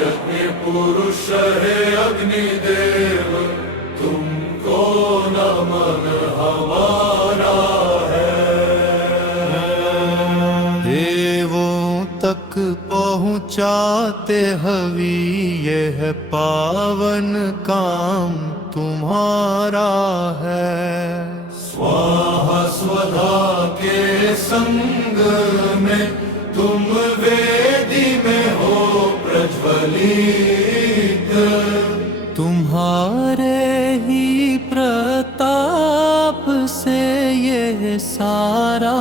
यज्ञ पुरुष है अग्निदेव, तुमको नमन हमारा है। देवों तक पहुँचाते हवि, यह पावन काम तुम्हारा है। स्वाहा स्वधा के संग में तुम वेदी में हो प्रज्वलित, तुम्हारे ही प्रताप से ये सारा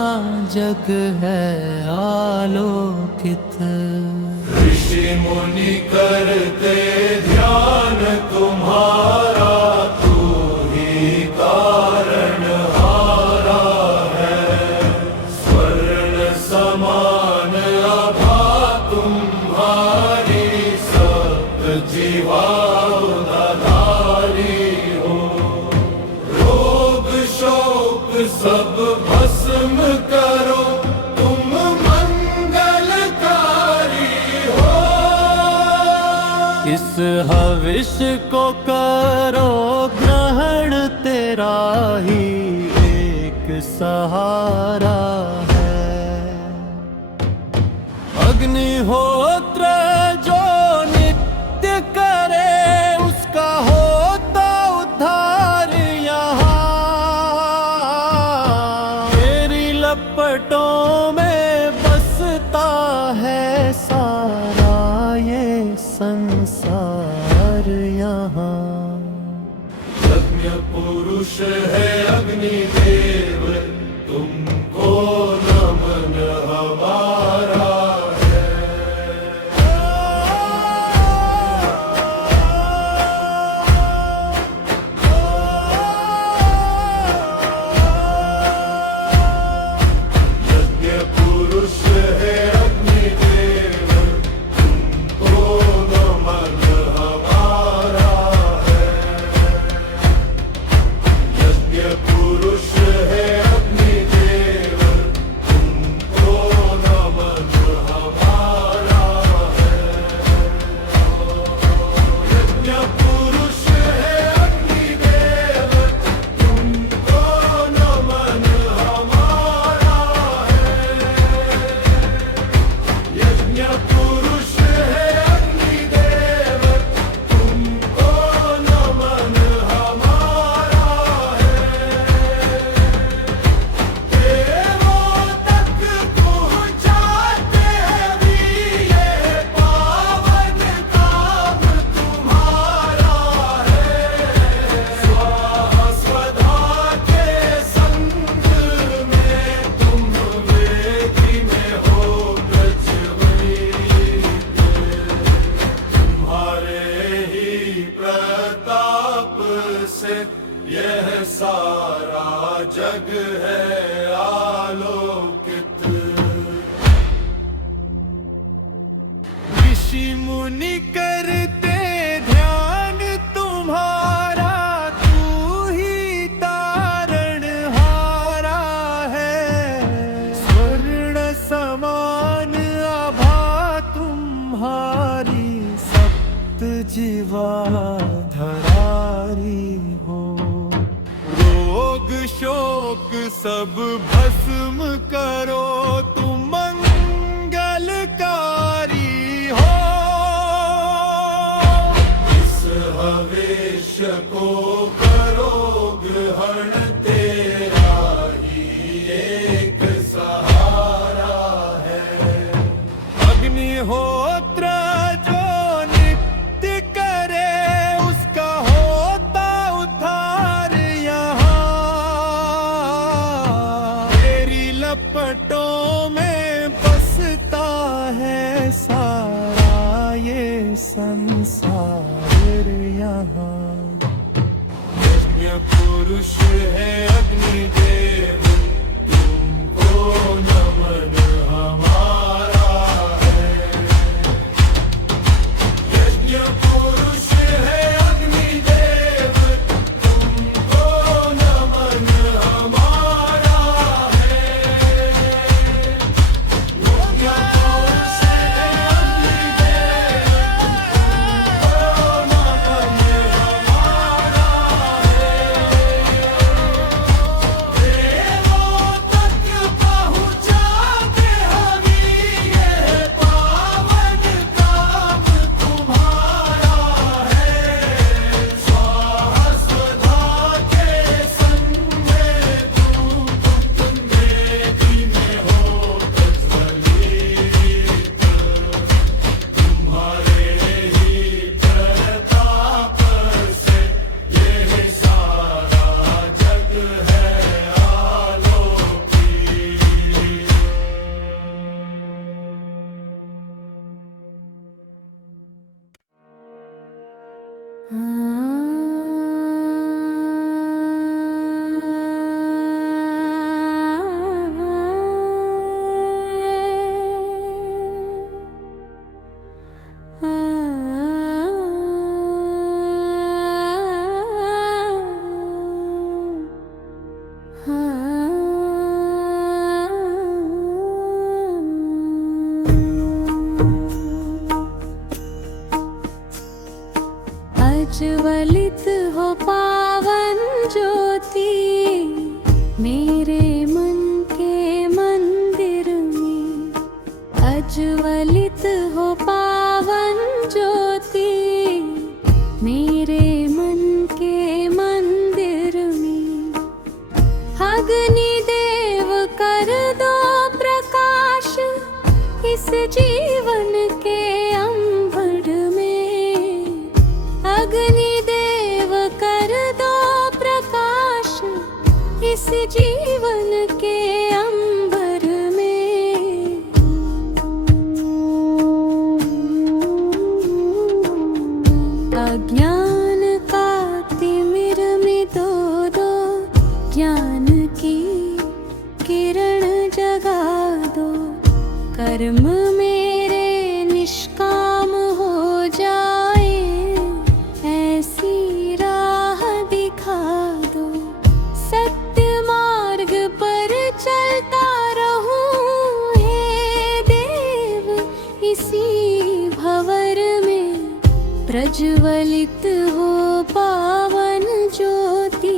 जग है आलोकित। ऋषि मुनि करते ध्यान तुम्हारा, तू ही कारण हारा है। स्वर्ण समान आभा तुम्हारी, सप्त जीवावतारी हो। रोग शोक सब भस्म करो, तुम मंगलकारी हो। इस हविष को करो ग्रहण, तेरा ही एक सहारा है। अग्निहोत्र जो नित्य करे, उसका होता उद्धार यहाँ। तेरी लपटों में बसता है सारा ये संसार यहाँ। यज्ञ पुरुष है अग्निदेव, तुमको नमन हमारा है। यज्ञ पुरुष है अग्निदेव, तुमको नमन हमारा है। यज्ञ पुरुष है अग्निदेव, तुमको नमन हमारा है। यज्ञ पुरुष है अग्निदेव, तुमको नमन हमारा है। यज्ञ पुरुष है अग्निदेव, तुमको नमन हमारा है। देवों तक पहुँचाते हवि, ये पावन काम तुम्हारा है। स्वाहा स्वधा के संग में तुम वेदी में हो प्रज्वलित, तुम्हारे ही प्रताप से यह सारा जग है आलोकित। ऋषि मुनि करते ध्यान तुम्हारा, तू ही तारणहारा है। स्वर्ण समान आभा तुम्हारी, सप्त जीवाधरारी हो। रोग शोक सब भस्म करो, तुम मंगलकारी हो। इस हवेश को करो ग्रहण, तेरा ही एक सहारा है। अग्निहोत्र जो नित्य करे, उसका होता उद्धार यहाँ। तेरी लपटों में बसता है सारा ये संसार यहाँ। यज्ञ पुरुष है अग्निदेव, तुमको नमन हमारा है। यज्ञ पुरुष है अग्निदेव, तुमको नमन हमारा है। यज्ञ पुरुष है अग्निदेव, पावन ज्योति, मेरे मन के मंदिर में अज्वलित हो पावन ज्योति, मेरे मन के मंदिर में। अग्निदेव कर दो प्रकाश इस जीवन के अंबर में, अग्निदेव कर दो प्रकाश इस जीवन के अंबर में। अज्ञान का तिमिर में दो दो ज्ञान की किरण जगा दो, कर्म मेरे निष्काम हो जाए ऐसी राह दिखा दो। सत्य मार्ग पर चलता रहूं हे देव, इसी भंवर में प्रज्वलित हो पावन ज्योति।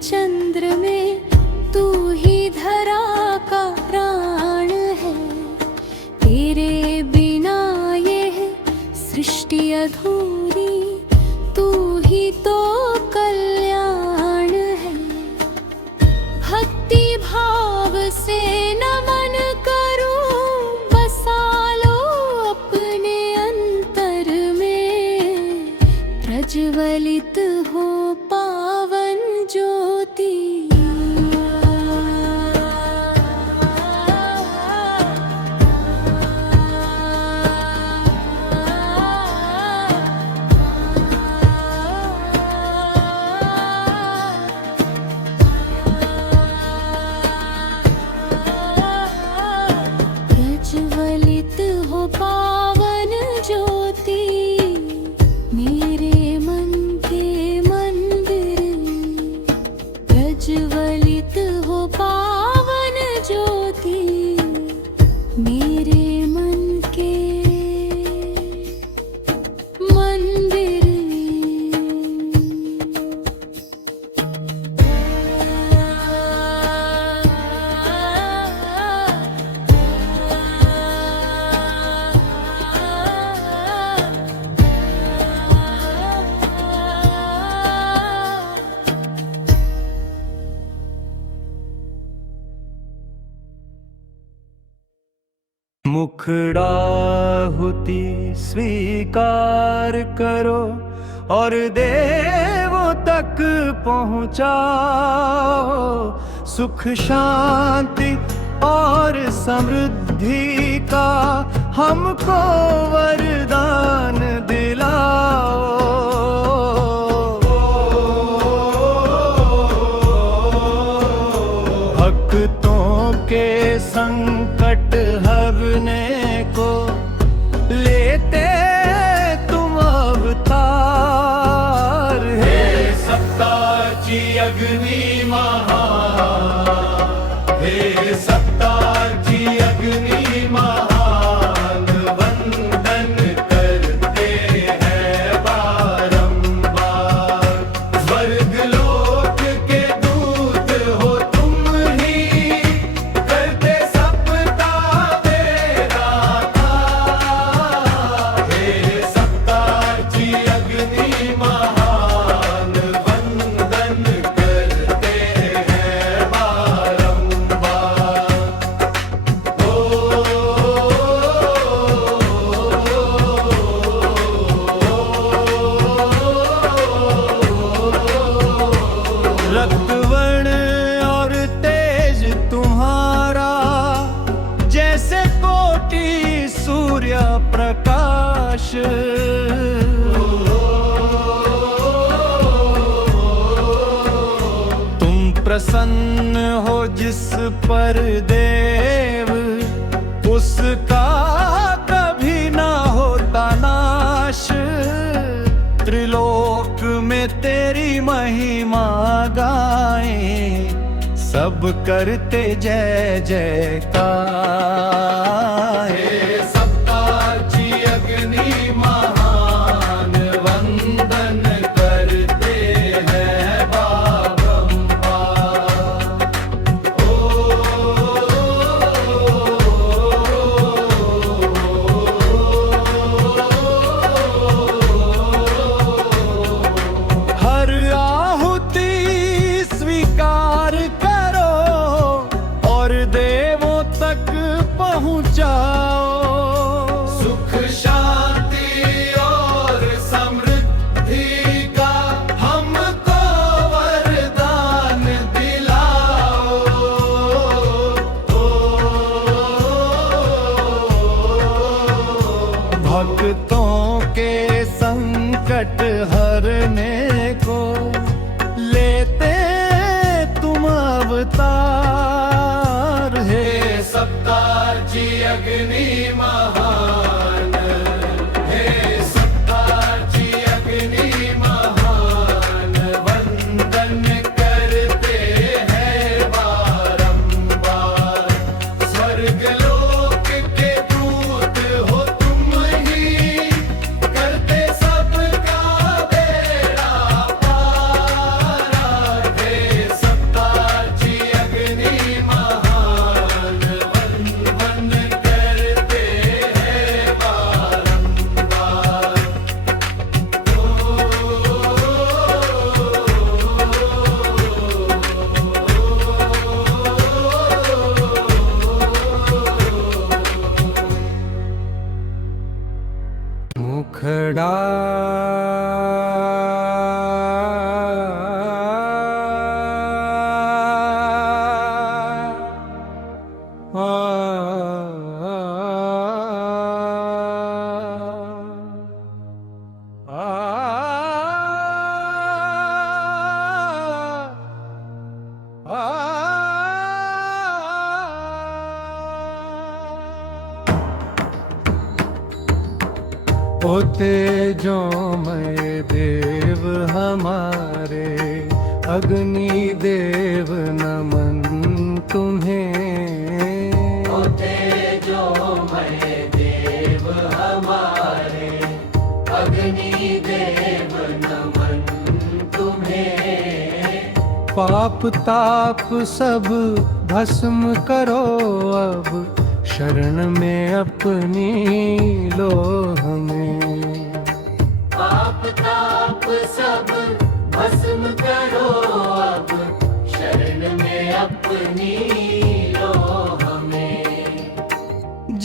चंद्र में तू ही धरा का प्राण है, तेरे बिना ये सृष्टि अधूरी, तू ही तो कल्याण है। भक्ति भाव से नमन करूं, बसा लो अपने अंतर में, प्रज्वलित हो पावन ज्योति। प्रज्वलित हो पावन ज्योति, मेरे मन के मंदिर में प्रज्वलित हो पावन ज्योति, मेरे मन के मंदिर मुखड़ाहुति स्वीकार करो और देवों तक पहुँचाओ, सुख शांति और समृद्धि का हमको वरदान दिलाओ। भक्तों के संकट हरने को लेते तुम अवतार, हे सप्ताची अग्नि महा, हे सप्ताची अग्नि महान, वंदन करते हैं बारंबार। स्वर्ग लोक के दूत हो तुम ही, करते सप्ता तेरा कार्य, हे सप्ताची अग्नि महान, वंदन करते हैं बारंबार। रक्तवर्ण और तेज तुम्हारा जैसे कोटि सूर्य प्रकाश, तुम प्रसन्न हो जिस पर देव, उसका कभी ना होता नाश। त्रिलोक में तेरी महिमा गाएं, सब करते जय जयकार। हे सप्तार्ची अग्नि महान, वंदन करते हैं बारंबार। हर आहुति स्वीकार करो और देवों तक पहुंचाओ। सुख शांति और समृद्धि का हमको वरदान दिलाओ। भक्तों के संकट हरने को लेते तुम अवतार। हे सप्तार्ची अग्नि महान, हे सप्तार्ची अग्नि महान, वंदन करते हैं बारंबार। स्वर्गलोक के दूत हो तुम ही, करते सबका बेड़ा पार। हे सप्तार्ची अग्नि महान, वंदन करते हैं बारंबार। मुखड़ा ओ तेजोमय देव हमारे, अग्नि देव नमन तुम्हें। ओ तेजोमय देव हमारे, अग्नि देव नमन तुम्हें। पाप ताप सब भस्म करो अब, शरण में अपनी लो हमें। पाप ताप सब भस्म करो अब, शरण में अपनी लो हमें।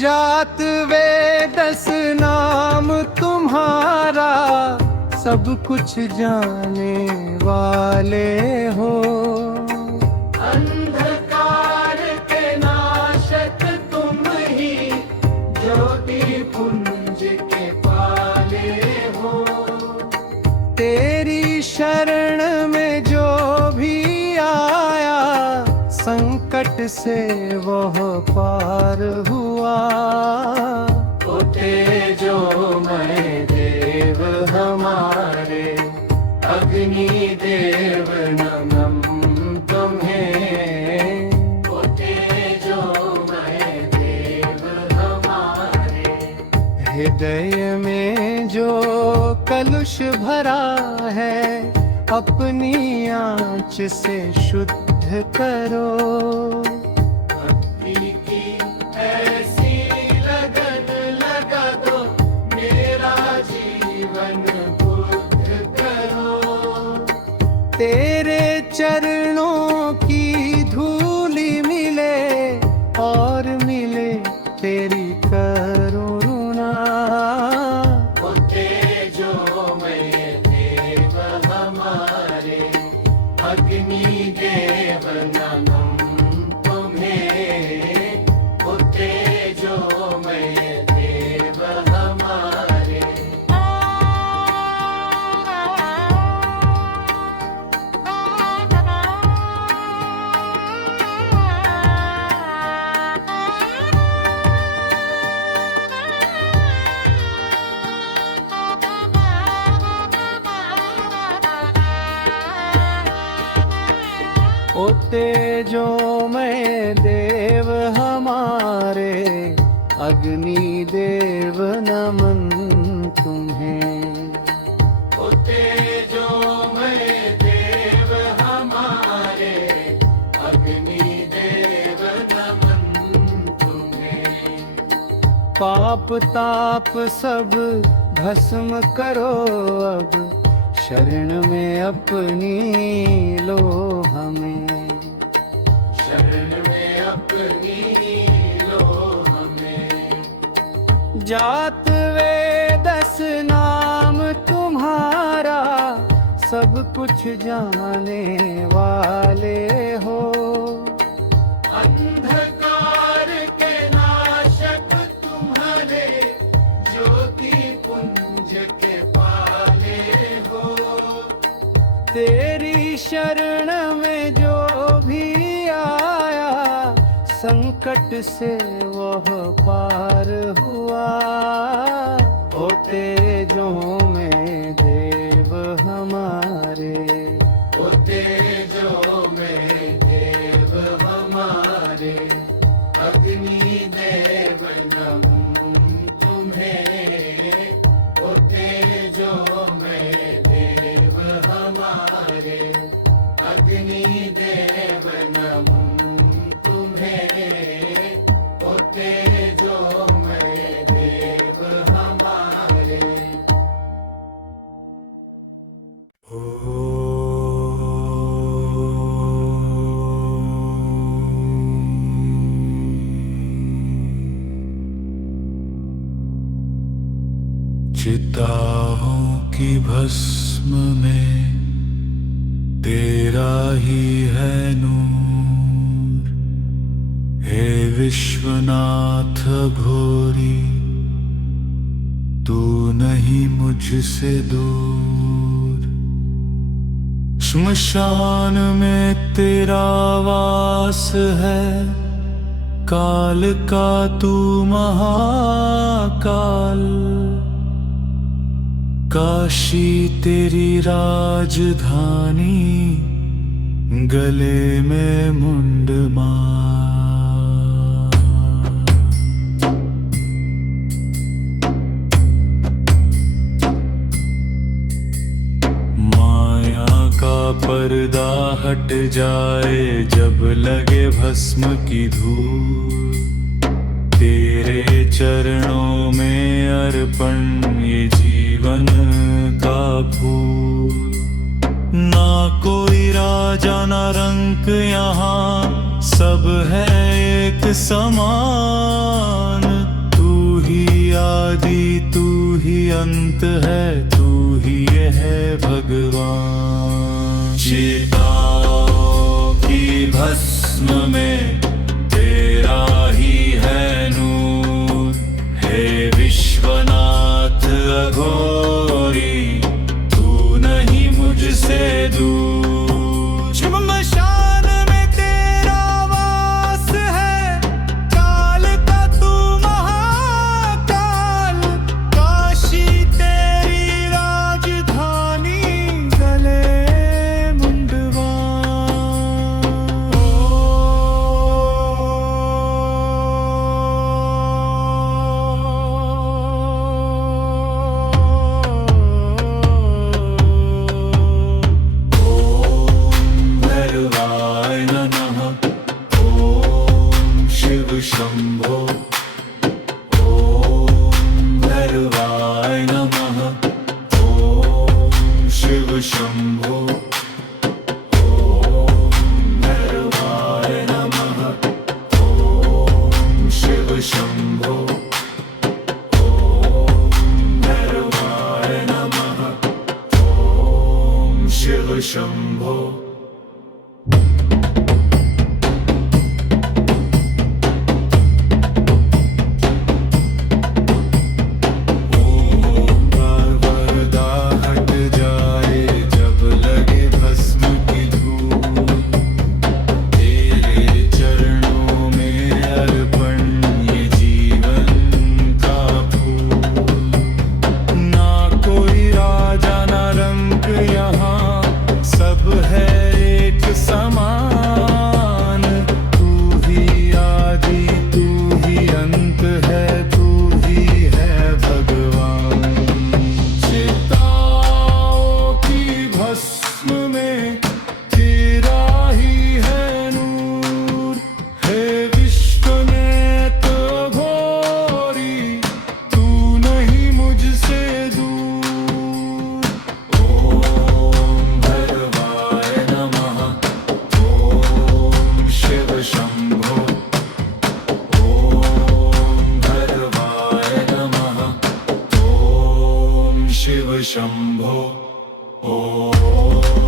जात वेदस नाम तुम्हारा, सब कुछ जाने वाले हो। अंधकार के नाशक तुम ही, ज्योति पुंज के पाले हो। तेरी शरण में जो भी आया, संकट से वह पार हुआ। ओ तेजोमय देव हमारे, अग्नि देव नमन तुम्हें। ओ तेजोमय देव हमारे, हृदय में जो कलुष भरा है, अपनी आँच से शुद्ध करो। भक्ति की ऐसी लगन लगा दो, मेरा जीवन बुद्ध करो। तेरे चरणों की धूलि मिले और मिले तेरी करुणा। ओ तेजोमय देव हमारे, अग्नि देव नमन तुम्हें। ओ तेजोमय देव हमारे। ओ तेजो में देव हमारे, अग्नि देव नमन तुम्हें। ओ तेजो में देव हमारे, अग्नि देव नमन तुम्हें। पाप ताप सब भस्म करो अब, शरण में अपनी लो हमें। शरण में अपनी लो हमें। जात वेदस नाम तुम्हारा, सब कुछ जाने वाले हो। अंधकार के नाशक तुम्हारे, ज्योति पुंज के पाले हो। तेरी शरण में जो भी आया, संकट से वह पार हुआ। ओ तेजों में देव हमारे, ओ तेजों में देव हमारे, अग्नि देव नमन तुम्हें। ओ तेजों में देव हमारे, अग्नि देव नमन तुम्हें। ओ तेजों में देव हमारे। चिताओं की भस्म में तेरा ही है नूर, हे विश्वनाथ घोरी, तू नहीं मुझसे दूर। श्मशान में तेरा वास है, काल का तू महाकाल। काशी तेरी राजधानी, गले में मुंड मार। माया का पर्दा हट जाए, जब लगे भस्म की धूल। तेरे चरणों में अर्पण ये जीवन का फूल। ना कोई राजा ना रंक यहाँ, सब है एक समान। तू ही आदि तू ही अंत है, तू ही ये है भगवान। चिताओं की भस्म में तेरा ही है नूर, हे विश्वनाथ अघोरी, तू नहीं मुझसे दूर। श्मशान में तेरा वास है, काल का तू महाकाल। काशी तेरी राजधानी, गले मुंडवान। शंभो ओम भैरवाय नमः। ओम शिव शंभो ओम भैरवाय नमः। ओम शिव शंभो ओम भैरवाय नमः। ओम शिव शंभो। सब है एक समान। शंभो ओम